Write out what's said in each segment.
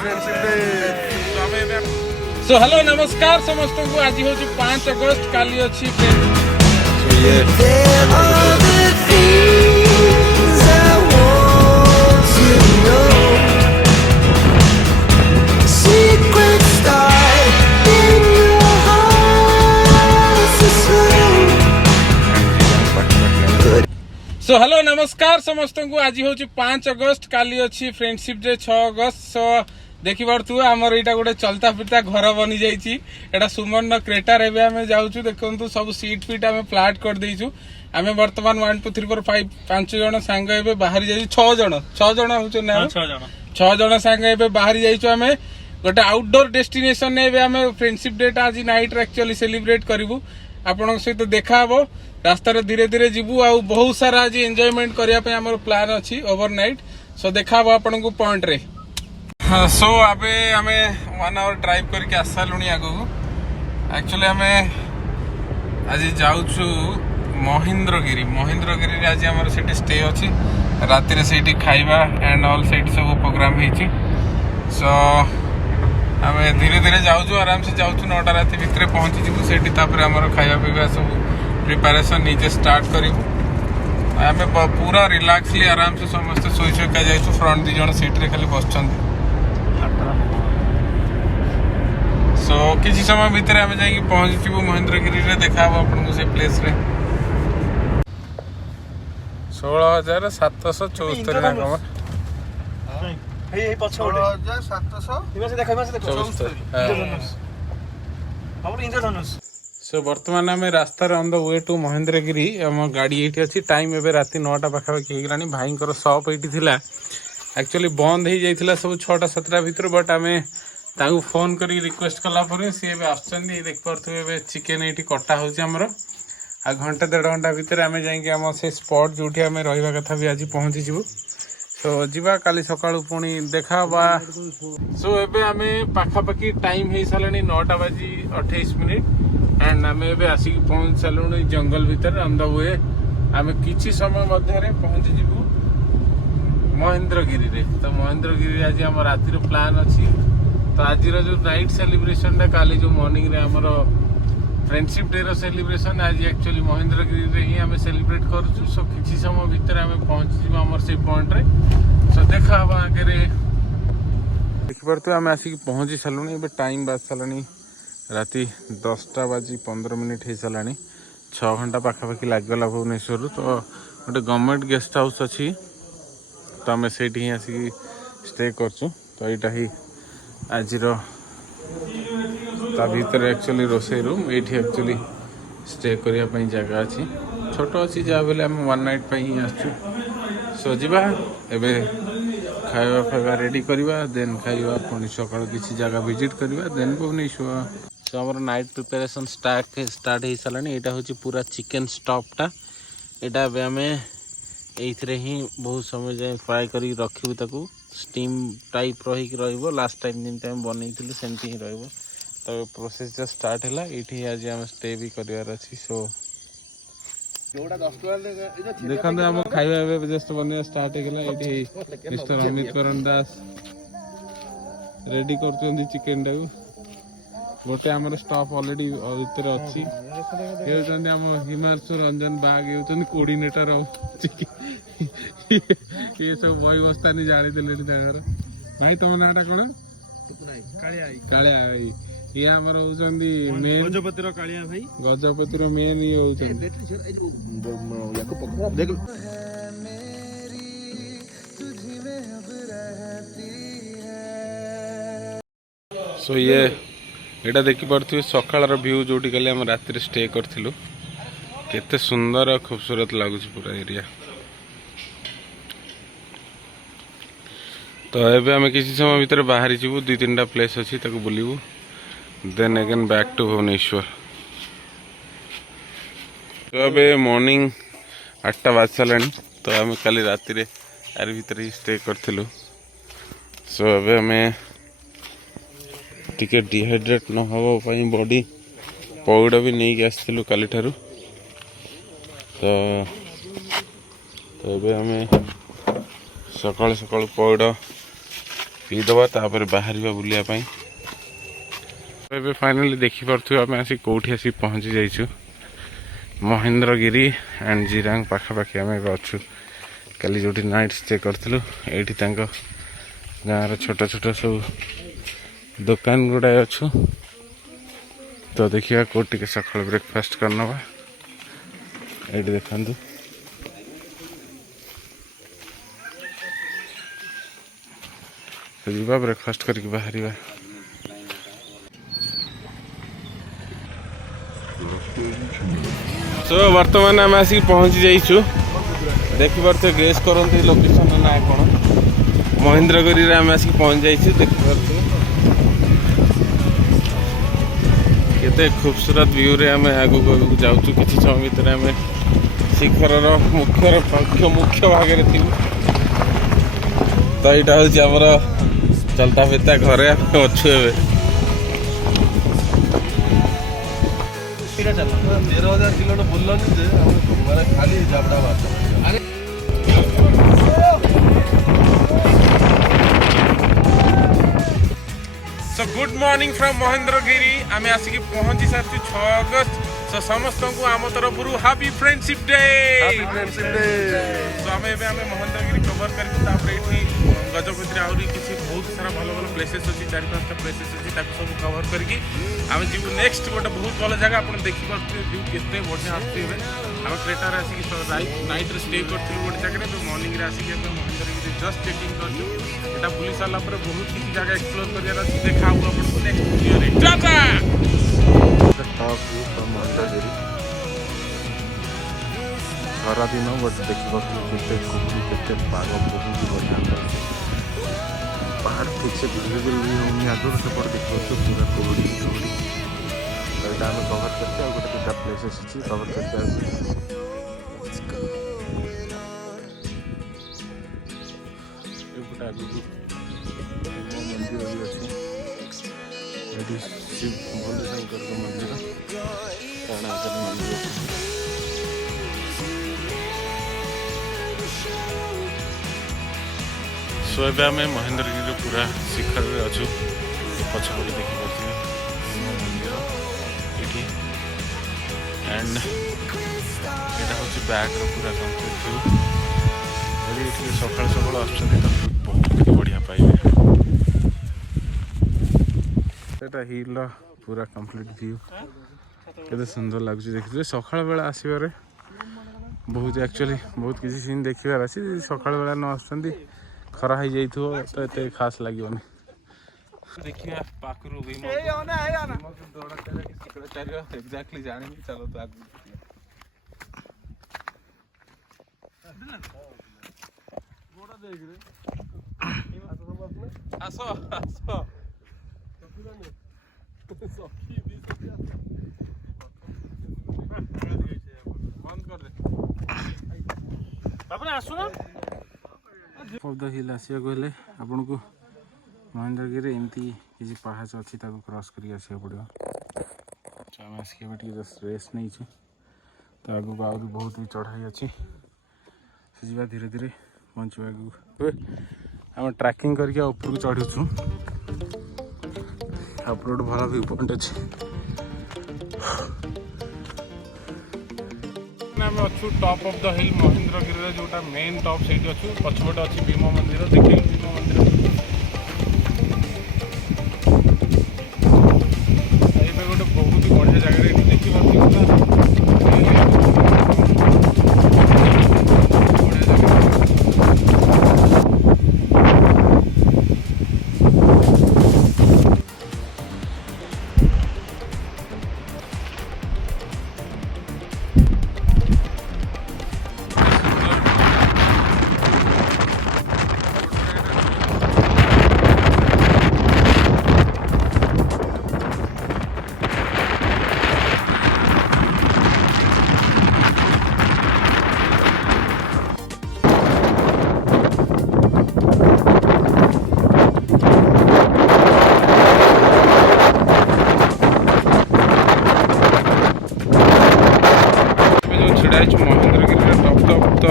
So hello नमस्कार समस्त को आज हूँ 5 अगस्त काली अच्छी There are the things I want to know. Secrets start in your heart so slow. So hello नमस्कार समस्त को आज हूँ 5 अगस्त काली अच्छी फ्रेंडशिप डे 6 अगस्त सो देखी पारे आमर यहाँ गोटे चलता फिरता घर बनी जाइए सुमन क्रेटार एवं आम जाऊँ देखो सब सीट फिट आम फ्लाट कर देचु आम बर्तमान 1 2 3 4 5 5 जन सांग ए बाहरी जाइए 6 जन हूँ ना 6 जन सांग ए बाहरी जाइए आम गोटे आउटडोर डेस्टिनेशन आम फ्रेंडशिप डे आज नाइट एक्चुअली सेलिब्रेट करूँ आपण सहित देखा हम रास्तार धीरे धीरे जीवु आ बहुत सारा आज एंजॉयमेंट करने आम प्लान अच्छी ओवरनाइट सो देखा आपन को पॉइंट रे सो अबे आमे 1 आवर ड्राइव करके आस सारूँ आगू एक्चुअली आम आज जाऊँ महेंद्रगिरी आज आम से स्टे अच्छी राति से खाइबा एंड ऑल से सब प्रोग्राम होती सो आम धीरे धीरे जाऊँ आराम से जाऊँ 9टा राति भितर पहुँची जीवु से खाଇବା पीवा सब प्रिपेरेसन निजे स्टार्ट करूँ आम पूरा रिलैक्सली आराम से समस्ते शोई शोका जाइए फ्रंट 2 जन सीट रे खाली बस सो किसी समय भितर आम जा पहुँची महेंद्रगिरी रे देखा आपको से प्लेस रे 16,774 ना कम सो बर्तमान आम रास्तार on the way to Mahendragiri आम गाड़ी ये अच्छी टाइम एवं राति 9टा पाखापाखि होगा भाईंकर सप ये एक्चुअली बंद हो जाता सब 6टा 7टा भितर बट आम ताकू फोन कर रिक्वेस्ट कलापर सी देखिपे चिकेन ये कटा होमर आ घंटे 1.5 घंटा भितर आम जा से स्पॉट जो आम रहा कथा भी आज पहुँची जीवु सो जीवा काली सकाळु पुणी देखा सो एबे आम पाखापाखि टाइम हो सारे 9टा बाजी 28 मिनिट एंड आम ए आसिक पहुँच सारूँ जंगल भितर ऑन द वे आम किसी समय मध्य पहुँची जीवु महेंद्रगिरी रे तो महेंद्रगिरी आज आम रातिर प्लान अच्छी तो आज जो नाइट सेलिब्रेशन काली जो मॉर्निंग रे आमर फ्रेंडशिप डे रो सेलिब्रेशन आज एक्चुअली महेंद्रगिरी रे ही आम सेलिब्रेट करूँ सो किसी समय भितर आम पहुँची आमर से पॉइंट रे सो देखा हम आगे देखिपे आम आसिक पहुँची सारूँ ए टाइम बाज सारे राति 10टा बाजी 15 मिनिट हो सारा 6 घंटा पाखापाखि लगला भुवनेश्वर तो गोटे गवर्नमेंट गेस्ट हाउस अच्छी तो आम से ही आसिक स्टे करचु तो यहाँ ही आज भीतर एक्चुअली रोसई रूम ये एक्चुअली स्टे करने जगह अच्छी छोट अच्छी जहाँ बेले आम 1 नाइट ही आसचु सो जीवा एबे खाଇବା फाइबा रेडी करवा देन खाइबा पुणी सकाळ किसी जगह विजिट करवा देन भुवनेश्वर सो आमर नाइट प्रिपेरेसन स्टार्ट हो सारा यहाँ हूँ पूरा चिकेन स्टफटा यहाँ आम ये ही बहुत समय जाए फ्राए कर रखू ताकू स्टीम टाइप रही लास्ट टाइम जमी आम बनई सेमती ही रही तो प्रोसेस जस्ट स्टार्ट है ये आज आम स्टे भी करार अच्छी सो देखते आम खाଇବା जस्ट बनवा स्टार्ट होगा ये मिस्टर अमित करण दास रेडी कर चिकेन टाक गोटे आमर स्टाफ ऑलरेडी भीतर अच्छी ये आम हिमांशु रंजन बाग ये कोऑर्डिनेटर ये सब बही बस्तानी जानी भाई तुम नाटा कौन कालिया भाई ये आमर होउचंदी मेन गजपतिर कालिया भाई गजपतिर मेन ये होउचंदी सो ये एटा देखि पड़थि सकाळर व्यू जोटी कले हम रात्रि स्टे करथिलु केते सुंदर और खूबसूरत लागुछ पूरा एरिया तो एबे आम किसी समय भीतर बाहरी जीवु 2-3टा प्लेस अच्छी ताको बुलिबु then again back to Bhubaneswar तो अबे मॉर्निंग 8टा बाज सारा तो आम काली राति रे यार भीतर ही स्टे करथिलु सो अबे हमें टिके डिहाइड्रेट न हवा पाई बॉडी पौड़ भी नहीं के आसलु काली ठारू तो एबे हमें सकाल सकाल पौड़ पीदबा तापर बाहर बुलिया फाइनाली देखिपे आम आसी कौटी आसी पहुँची जाइछु महेंद्रगिरी एंड जिरांग पाखापाखि आम अच्छु कल जो नाइट स्टे करूँ ये गाँव छोट छोट सब दुकान गुड़ाए अच्छु तो देखिए कौटी के सका ब्रेकफास्ट करना ये देखु तो जी ब्रेकफास्ट करके बाहर सो वर्तमान आम आसिक पहुँची जाइछु देखिपे गेस करते लोकेशन ना कौन महेंद्रगिरी आम आसिक पहुँच जाइछु देखिपे केते खूबसूरत व्यू रे आम आगु जाऊँ किसी समय भितर आम शिखर मुख्य भाग में थी तो यहाँ हूँ आमर चलता फिरता घरे अच्छु ए 13,000 किलोमीटर बुल्लनी खाली जाबड़ा बात so good morning from Mahendragiri आम आसिक पहुंची सारी 6 अगस्त सो समस्त को आम तरफ हैप्पी फ्रेंडशिप डे तो आम महेंद्रगिरी कवर करके गजपति आहरी किसी बहुत सारा भल भल प्लेसेस अच्छी 4-5टा प्लेसेस अच्छी सब कवर करके आम जीव नेक्स्ट गोटे बहुत भल जगह आप देखिपे व्यू केते बढ़िया आसुवे आम क्रेटार आसिक नाइट स्टे करूँ गोटे जगह तो मॉर्निंग आसिक महेंद्रगिरी जस्ट चेकिंग करूँ यहाँ बुली सारा बहुत किसी जगह एक्सप्लोर कर देखा आपको नेक्स्ट वीडियो रे Tata top view from Mahendragiri खरा दिन बट देखा केते कुहड़ी केते पाग बहुत बढ़िया पहाड़ ठीक से विजिबल भी होनी आगुर सेपट देखो पूरा कुहड़ी कुहड़ी तो यहाँ आम कवर करके गोटे 2टा प्लेसेस अच्छी कवर करके मंदिर भी अच्छी ये शिव भोले शंकर का मंदिर प्राणाकर मंदिर सो ए महेंद्रगिरी पूरा शिखर में अच्छु पछपटे देखिपे मंदिर ये एंड यहाँ हूँ बैग पूरा कम्प्लीट व्यू ये सकाल सकाल आसुँच तो बहुत बढ़िया पाइबे हिल पूरा कंप्लीट व्यू केते सुंदर लगुच देखिए सकाल बेला आसबार बहुत एक्चुअली बहुत किसी सीन देखार अच्छी सकाल बेला न आसुँच खरा हो जाइए तो ये खास लगे देखिए पाखु एक्जाक्टली जानी चलो तो आस आस बंद कर दे आसुना ऑफ द हिल आसिया गले आपन को महेंद्रगिरी एमती किसी पहाड़ अच्छी क्रॉस करके आसिया पड़ो आम आसिक जस्ट रेस्ट नहीं तो आगू आहरी बहुत ही चढ़ाई अच्छी जा धीरे धीरे पहुँचा आगू आम ट्रैकिंग करके ऊपर चढ़ुचु अपलोड भल व्यू पॉइंट अच्छे आम अच्छु टॉप ऑफ द हिल महेंद्रगिरी जोटा मेन टॉप से अच्छु पछपटे अच्छी भीम मंदिर देखिए भीम मंदिर गोटे बहुत ही बढ़िया जगह देखिए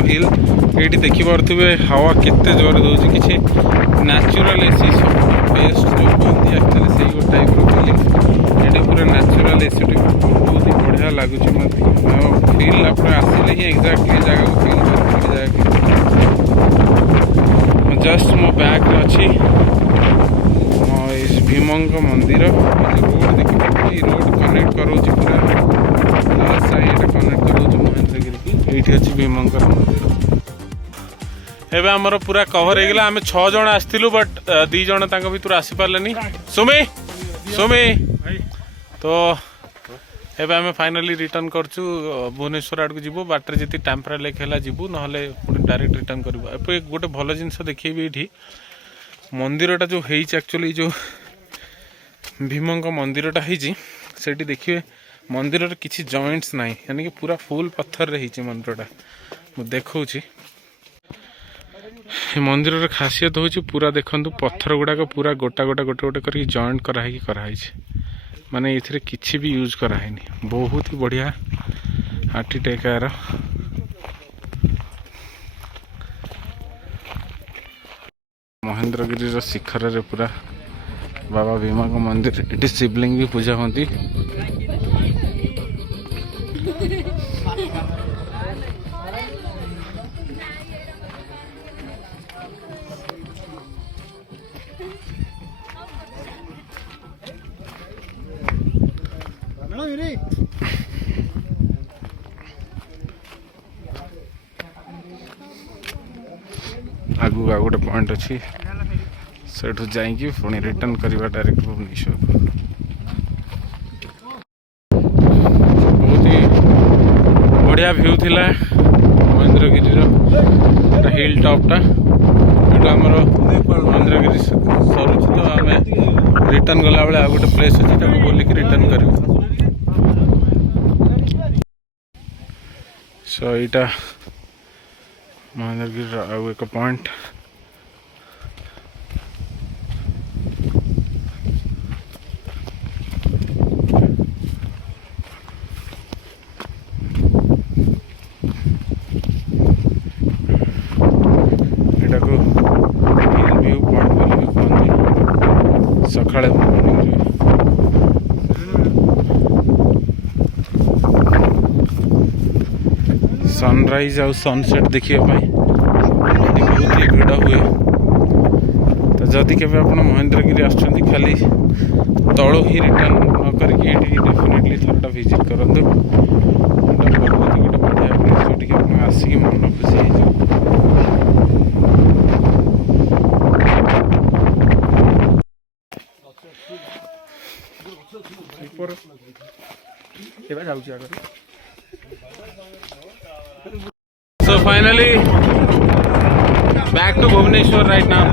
हिल ये देखिपे हवा केते जोर दूसरी किसी न्याचुराल एसी सब बेस्ट जो कहते एक्चुअली से टाइप फिलिंग ये पूरा न्याचुराल एसी बहुत ही बढ़िया लगुच मत फिल आप आसिले ही एक्जाक्टली जगह को फिल कर जस्ट मो बैग अच्छी भीमंग मंदिर रोड देखिए रोड कनेक्ट करोच पूरा साइड कनेक्ट करोच महेंद्रगिरी की ये अच्छी भीमंग मंदिर एवं आमर पूरा कवर हो गला आम 6 जन आसलु बट 2 जन भर आसी पारे सुमी सुमी तो एवं आम फाइनाली रिटर्न करचु भुवनेश्वर आड़ को जीवु बाटर जी टाइम्परा लेक है जीवु ना डायरेक्ट रिटर्न कर गोटे भल जिन देखिए ये मंदिरटा जो एक्चुअली जो भीमंग मंदिरटा से देखिए मंदिर किसी जॉइंट्स ना यानी कि पूरा फुल पत्थर रही मंदिरटा मुझे देखा मंदिर खासियत हूँ पूरा देखु पत्थर गुड़ाक पूरा गोटा गोटा गोटे गोटे कर जॉइंट कराई माने ये किसी भी यूज कराई बहुत ही बढ़िया आर्किटेक्चर महेंद्रगिरी शिखर रे पूरा बाबा भीमा का मंदिर ये शिवलिंग भी पूजा होती आगु आ गोटे पॉइंट अच्छी सेठू जाइए पुणी रिटर्न करवा डायरेक्ट भुवनेश्वर बहुत ही बढ़िया व्यू थिला महेंद्रगिरी हिल टॉपटा जो आमर महेंद्रगिरी सरुच तो आम रिटर्न गला बेले आ गोटे प्लेस अच्छी बोलिक रिटर्न कर सो यहाँ महेंद्रगिरी आउ एक पॉइंट व्यू पॉइंट बोली भी कहते सका सनराइज आउ सनसेट देखिए बहुत ही भिड़ हुए तो जदि के महेंद्रगिरी आसुँच खाली तलू ही रिटर्न न करके डेफिनेटली थोड़ा विजिट करूँ बहुत ही गोटे बढ़िया प्लेस जो आसिक मन खुशी हो So finally back to Bhubaneswar right now.